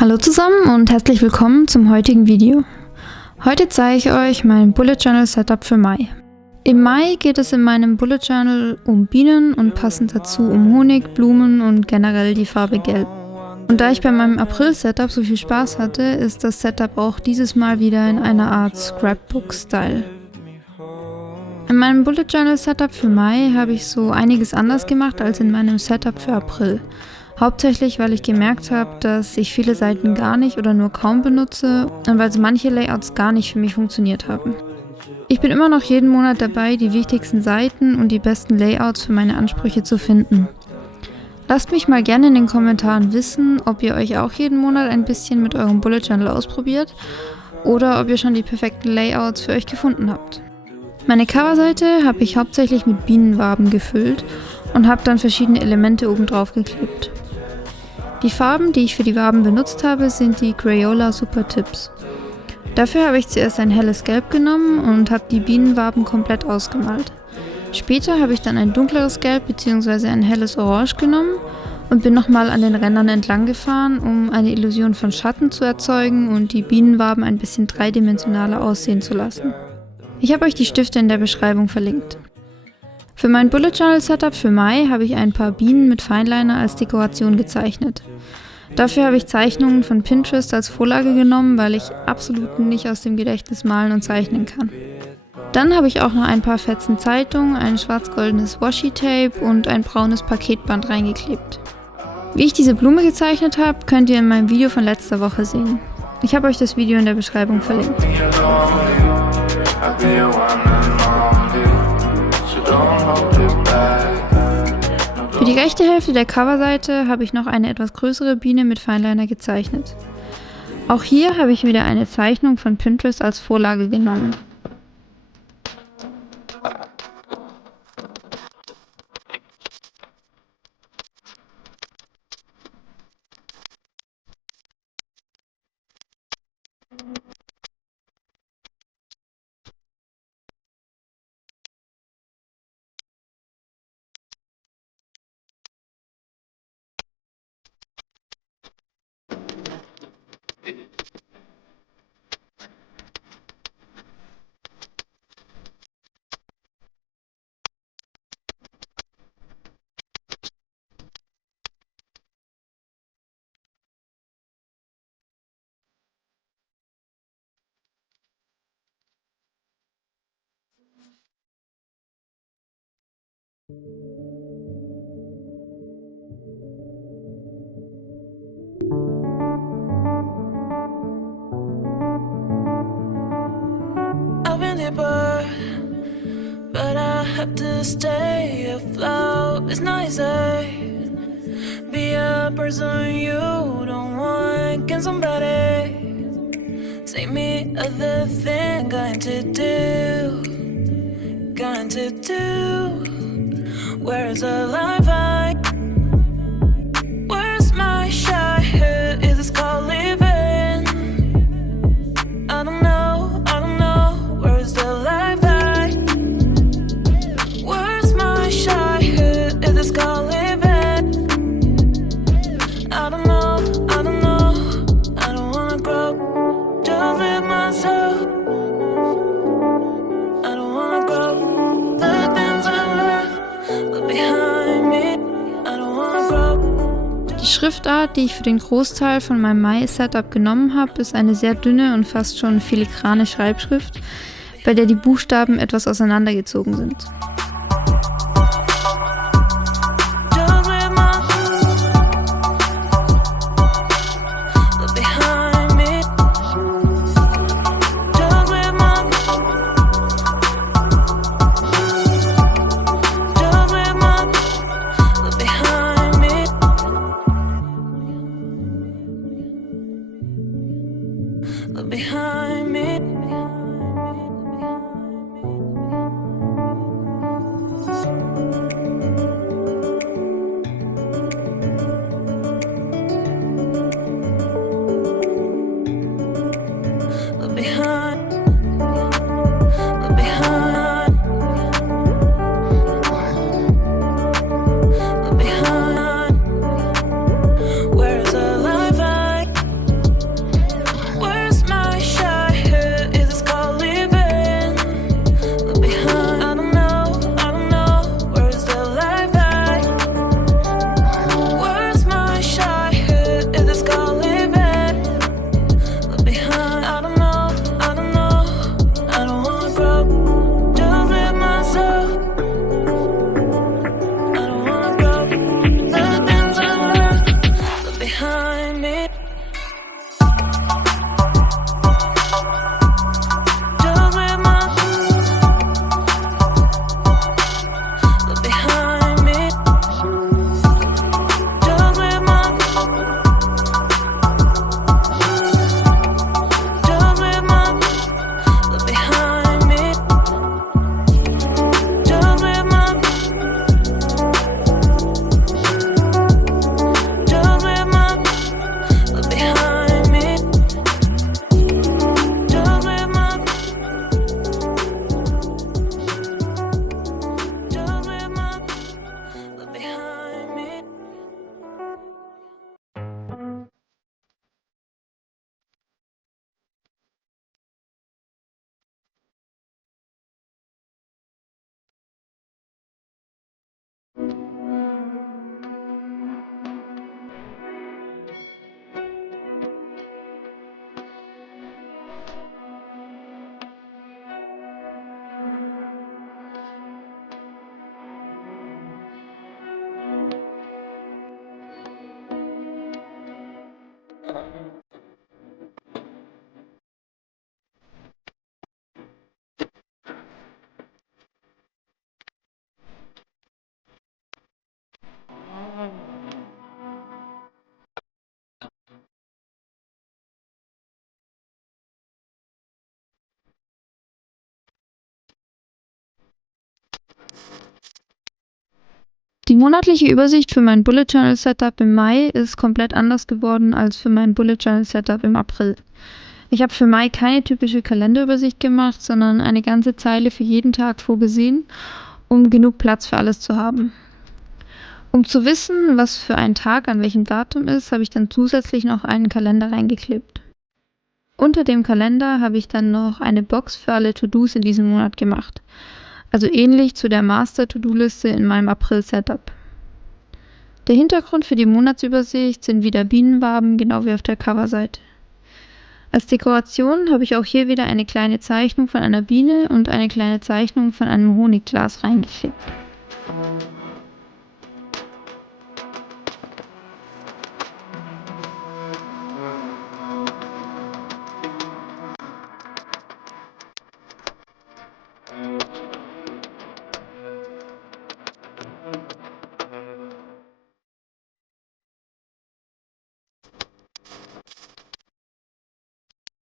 Hallo zusammen und herzlich willkommen zum heutigen Video. Heute zeige ich euch mein Bullet Journal Setup für Mai. Im Mai geht es in meinem Bullet Journal um Bienen und passend dazu um Honig, Blumen und generell die Farbe Gelb. Und da ich bei meinem April-Setup so viel Spaß hatte, ist das Setup auch dieses Mal wieder in einer Art Scrapbook-Style. In meinem Bullet Journal Setup für Mai habe ich so einiges anders gemacht als in meinem Setup für April. Hauptsächlich, weil ich gemerkt habe, dass ich viele Seiten gar nicht oder nur kaum benutze und weil so manche Layouts gar nicht für mich funktioniert haben. Ich bin immer noch jeden Monat dabei, die wichtigsten Seiten und die besten Layouts für meine Ansprüche zu finden. Lasst mich mal gerne in den Kommentaren wissen, ob ihr euch auch jeden Monat ein bisschen mit eurem Bullet Journal ausprobiert oder ob ihr schon die perfekten Layouts für euch gefunden habt. Meine Coverseite habe ich hauptsächlich mit Bienenwaben gefüllt und habe dann verschiedene Elemente oben drauf geklebt. Die Farben, die ich für die Waben benutzt habe, sind die Crayola Super Tips. Dafür habe ich zuerst ein helles Gelb genommen und habe die Bienenwaben komplett ausgemalt. Später habe ich dann ein dunkleres Gelb bzw. ein helles Orange genommen und bin nochmal an den Rändern entlang gefahren, um eine Illusion von Schatten zu erzeugen und die Bienenwaben ein bisschen dreidimensionaler aussehen zu lassen. Ich habe euch die Stifte in der Beschreibung verlinkt. Für mein Bullet Journal Setup für Mai habe ich ein paar Bienen mit Fineliner als Dekoration gezeichnet. Dafür habe ich Zeichnungen von Pinterest als Vorlage genommen, weil ich absolut nicht aus dem Gedächtnis malen und zeichnen kann. Dann habe ich auch noch ein paar Fetzen Zeitung, ein schwarz-goldenes Washi-Tape und ein braunes Paketband reingeklebt. Wie ich diese Blume gezeichnet habe, könnt ihr in meinem Video von letzter Woche sehen. Ich habe euch das Video in der Beschreibung verlinkt. Für die rechte Hälfte der Coverseite habe ich noch eine etwas größere Biene mit Fineliner gezeichnet. Auch hier habe ich wieder eine Zeichnung von Pinterest als Vorlage genommen. But I have to stay afloat. It's not easy. Be a person you don't want. Can somebody take me other thing? Going to do. Where is the life I? Where's my shy? Who is this called living? I don't know. Where's the life I? Where's my shy? Who is this called living? I don't know. I don't wanna grow. Just live myself. I don't wanna grow. The things I left behind me. I don't wanna grow. Die Schriftart, die ich für den Großteil von meinem Mai-Setup genommen habe, ist eine sehr dünne und fast schon filigrane Schreibschrift, bei der die Buchstaben etwas auseinandergezogen sind. Look behind me. Die monatliche Übersicht für mein Bullet Journal Setup im Mai ist komplett anders geworden als für mein Bullet Journal Setup im April. Ich habe für Mai keine typische Kalenderübersicht gemacht, sondern eine ganze Zeile für jeden Tag vorgesehen, um genug Platz für alles zu haben. Um zu wissen, was für ein Tag an welchem Datum ist, habe ich dann zusätzlich noch einen Kalender reingeklebt. Unter dem Kalender habe ich dann noch eine Box für alle To-Dos in diesem Monat gemacht. Also ähnlich zu der Master-To-Do-Liste in meinem April-Setup. Der Hintergrund für die Monatsübersicht sind wieder Bienenwaben, genau wie auf der Coverseite. Als Dekoration habe ich auch hier wieder eine kleine Zeichnung von einer Biene und eine kleine Zeichnung von einem Honigglas reingeklebt.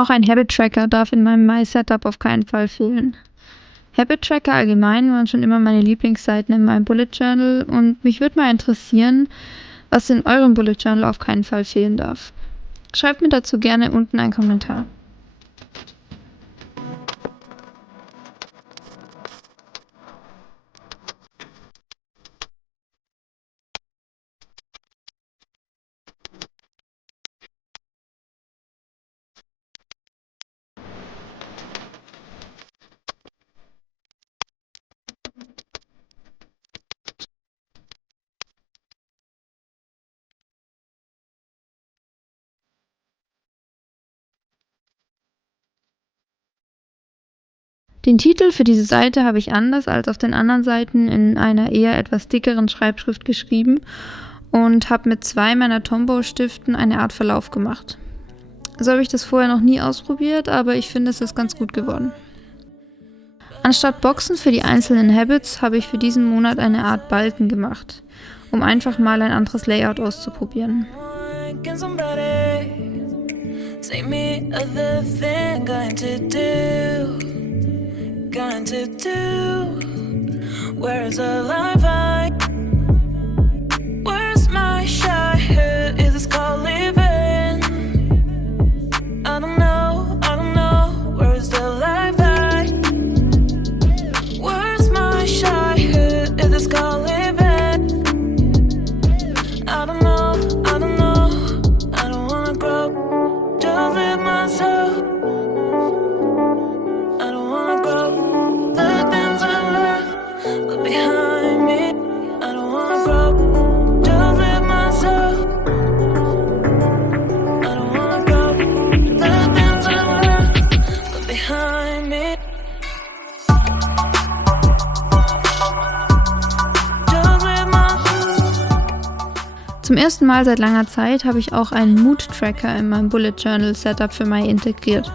Auch ein Habit-Tracker darf in meinem Mai-Setup auf keinen Fall fehlen. Habit-Tracker allgemein waren schon immer meine Lieblingsseiten in meinem Bullet Journal und mich würde mal interessieren, was in eurem Bullet Journal auf keinen Fall fehlen darf. Schreibt mir dazu gerne unten einen Kommentar. Den Titel für diese Seite habe ich anders als auf den anderen Seiten in einer eher etwas dickeren Schreibschrift geschrieben und habe mit 2 meiner Tombow-Stiften eine Art Verlauf gemacht. So habe ich das vorher noch nie ausprobiert, aber ich finde, es ist ganz gut geworden. Anstatt Boxen für die einzelnen Habits habe ich für diesen Monat eine Art Balken gemacht, um einfach mal ein anderes Layout auszuprobieren. Going to do? Where's the life I? Where's my childhood? Is this called living? I don't know. Where's the life I? Where's my childhood? Is this called living? I don't know. I don't wanna grow. Just live myself. Zum ersten Mal seit langer Zeit habe ich auch einen Mood-Tracker in meinem Bullet Journal Setup für Mai integriert.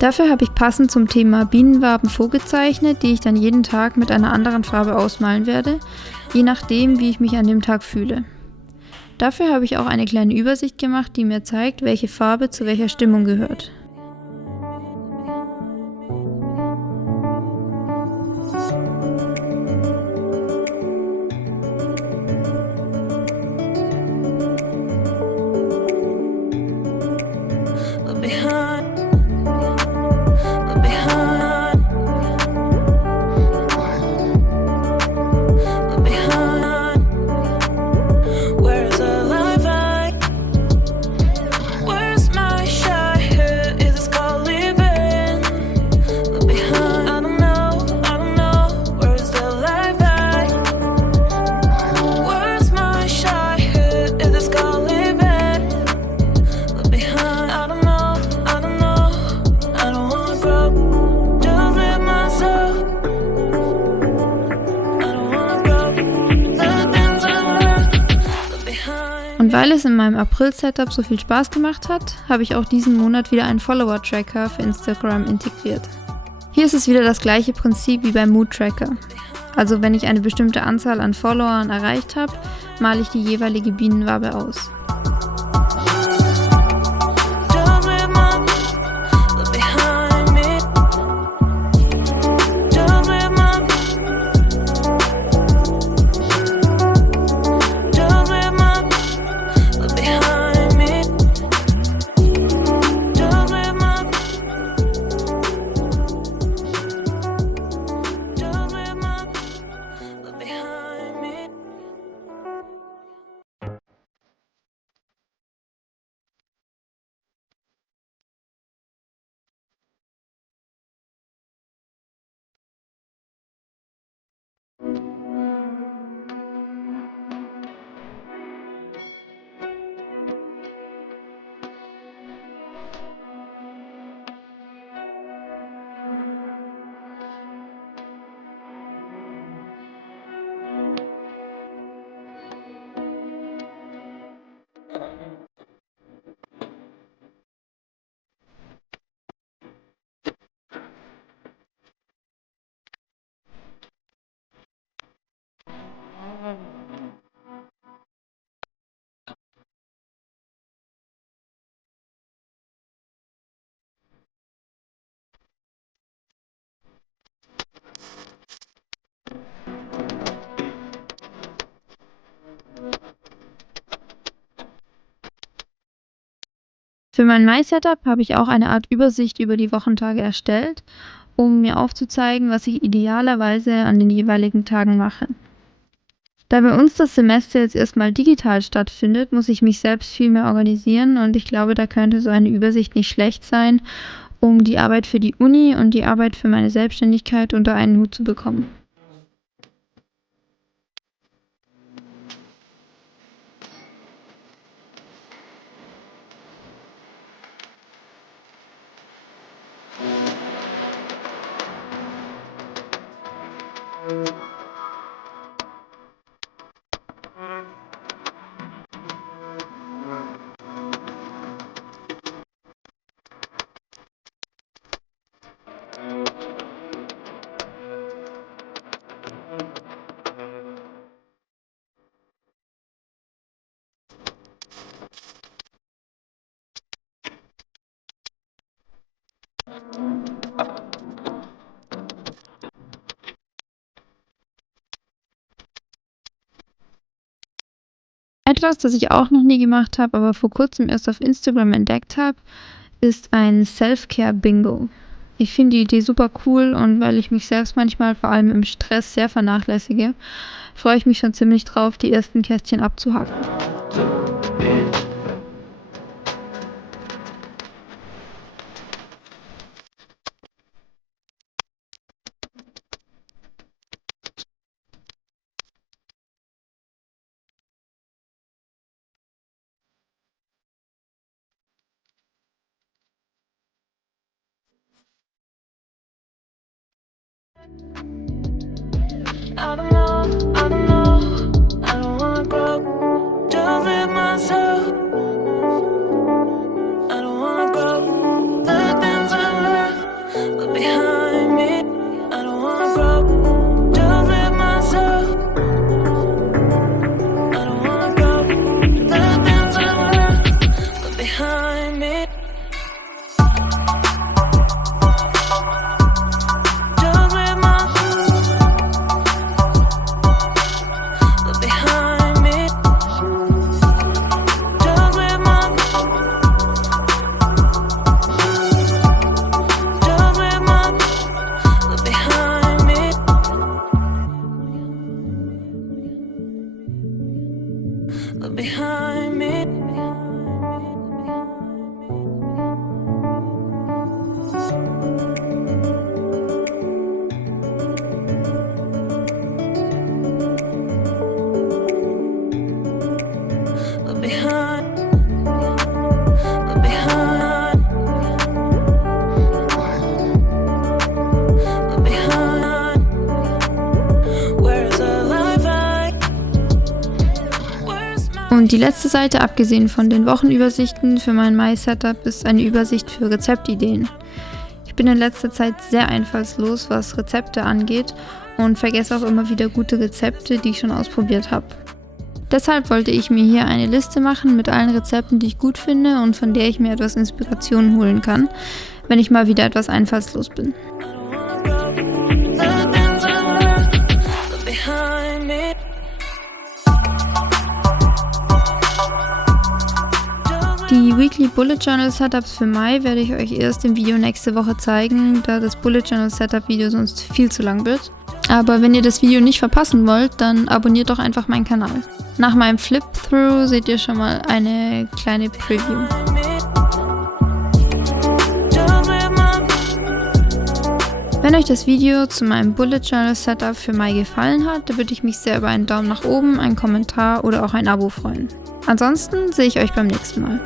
Dafür habe ich passend zum Thema Bienenwaben vorgezeichnet, die ich dann jeden Tag mit einer anderen Farbe ausmalen werde, je nachdem, wie ich mich an dem Tag fühle. Dafür habe ich auch eine kleine Übersicht gemacht, die mir zeigt, welche Farbe zu welcher Stimmung gehört. Und weil es in meinem April-Setup so viel Spaß gemacht hat, habe ich auch diesen Monat wieder einen Follower-Tracker für Instagram integriert. Hier ist es wieder das gleiche Prinzip wie beim Mood-Tracker. Also wenn ich eine bestimmte Anzahl an Followern erreicht habe, male ich die jeweilige Bienenwabe aus. Für mein Mai-Setup habe ich auch eine Art Übersicht über die Wochentage erstellt, um mir aufzuzeigen, was ich idealerweise an den jeweiligen Tagen mache. Da bei uns das Semester jetzt erstmal digital stattfindet, muss ich mich selbst viel mehr organisieren und ich glaube, da könnte so eine Übersicht nicht schlecht sein, um die Arbeit für die Uni und die Arbeit für meine Selbstständigkeit unter einen Hut zu bekommen. Etwas, das ich auch noch nie gemacht habe, aber vor kurzem erst auf Instagram entdeckt habe, ist ein Self-Care-Bingo. Ich finde die Idee super cool und weil ich mich selbst manchmal vor allem im Stress sehr vernachlässige, freue ich mich schon ziemlich drauf, die ersten Kästchen abzuhacken. I don't know, I don't know, I don't wanna grow, just live myself. I don't wanna grow, the things I left behind me. I don't wanna grow, just live myself. I don't wanna grow, the things I left behind me. Look behind me. Look behind. Look behind. Look behind. Where's the life I? Und die letzte Seite, abgesehen von den Wochenübersichten für mein Mai-Setup, ist eine Übersicht für Rezeptideen. Ich bin in letzter Zeit sehr einfallslos, was Rezepte angeht und vergesse auch immer wieder gute Rezepte, die ich schon ausprobiert habe. Deshalb wollte ich mir hier eine Liste machen mit allen Rezepten, die ich gut finde und von der ich mir etwas Inspiration holen kann, wenn ich mal wieder etwas einfallslos bin. Die Weekly Bullet Journal Setups für Mai werde ich euch erst im Video nächste Woche zeigen, da das Bullet Journal Setup Video sonst viel zu lang wird. Aber wenn ihr das Video nicht verpassen wollt, dann abonniert doch einfach meinen Kanal. Nach meinem Flip-Through seht ihr schon mal eine kleine Preview. Wenn euch das Video zu meinem Bullet Journal Setup für Mai gefallen hat, dann würde ich mich sehr über einen Daumen nach oben, einen Kommentar oder auch ein Abo freuen. Ansonsten sehe ich euch beim nächsten Mal.